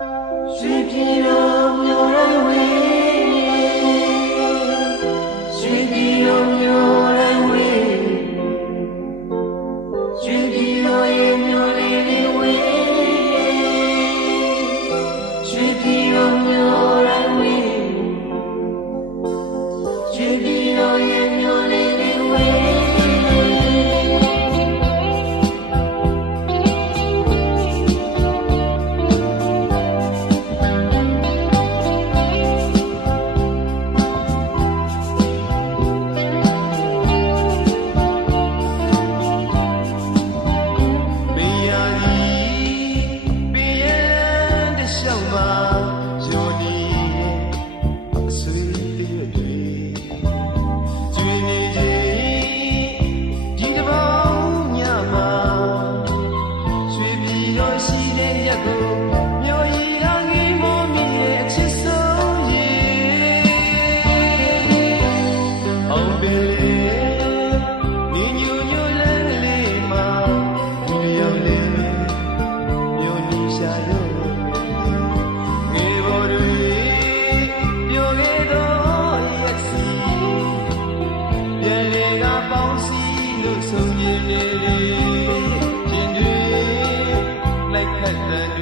ရွှေပြည်တော်မြို့ရိုင်းဝေး ရောရှိတဲ့ရက်ကိုမျောရည်လာငိမမီရဲ့အချစ်ဆုံးရေအောင်ပင်လေးနေညူညူလဲလေးမှာဒီရောက်လေးမျောနီရှာရောနေဘော်တွေမျောခဲ့တော့ရက်စီပြန်လေကပေါင်းစည်းလို့ဆုံးရင်နေလေး Thank you.